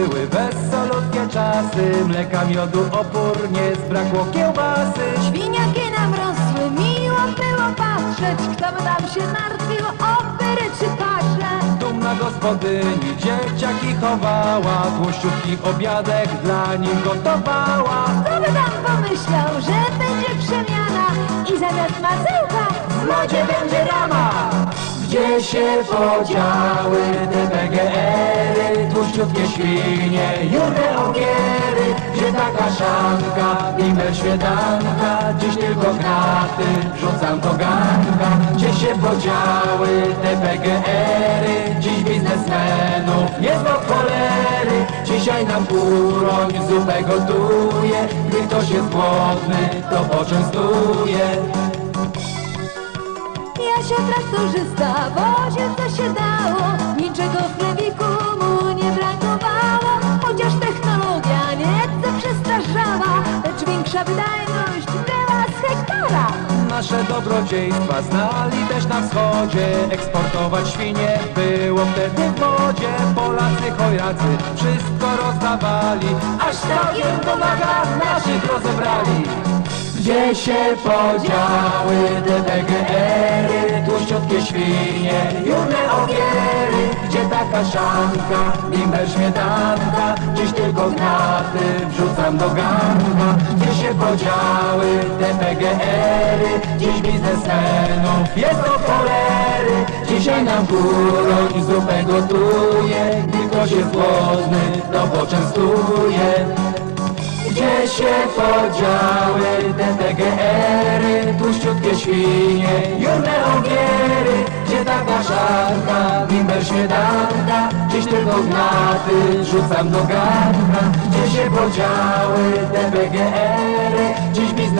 były wesolutkie czasy Mleka, miodu, opór, nie zbrakło kiełbasy. Świniaki nam rosły, miło było patrzeć, kto by tam się martwił o pyry czy pasze. Dumna gospodyni dzieciaki chowała Tłuściutki obiadek dla nich gotowała. Kto by tam pomyślał, że będzie przemiana? I zamiast masełka W lodzie będzie rama. Gdzie się podziały te PGR-y Tłuściutkie świnie, jurne ogiery Gdzie ta kaszanka, bimber śmietanka Dziś tylko kraty, wrzucam do garnka Gdzie się podziały te PGR-y Dziś biznesmenów jest do cholery. Dzisiaj nam kuroń zupę gotuje Gdy ktoś jest głodny, to poczęstuje. Jasio traktorzysta woził co się dało, niczego w plewiku hektara. Nasze dobrodziejstwa znali też na wschodzie. Eksportować świnie było wtedy w modzie. Polacy chojracy wszystko rozdawali Aż całkiem pomaga naszych rozebrali. Gdzie się podziały te PGR-y, tłuściutkie świnie, jurne ogiery, gdzie ta kaszanka, bimber śmietanka, dziś tylko kraty wrzucam do garnka, podziały te PGR-y, dziś biznesmenów jest do cholery, dzisiaj nam kuroń zupę gotuje, gdy ktoś jest głodny, to poczęstuje. Gdzie się podziały te PGR-y, świnie, jurne ogiery, gdzie ta kaszanka, bimber śmietanka, dziś tylko gnaty rzucam do garnka, gdzie się podziały te PGR-y,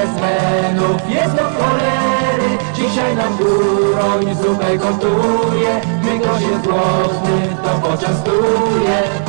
biznesmenów jest do cholery, dzisiaj nam kuroń zupę gotuje, gdy ktoś jest głodny, to poczęstuje.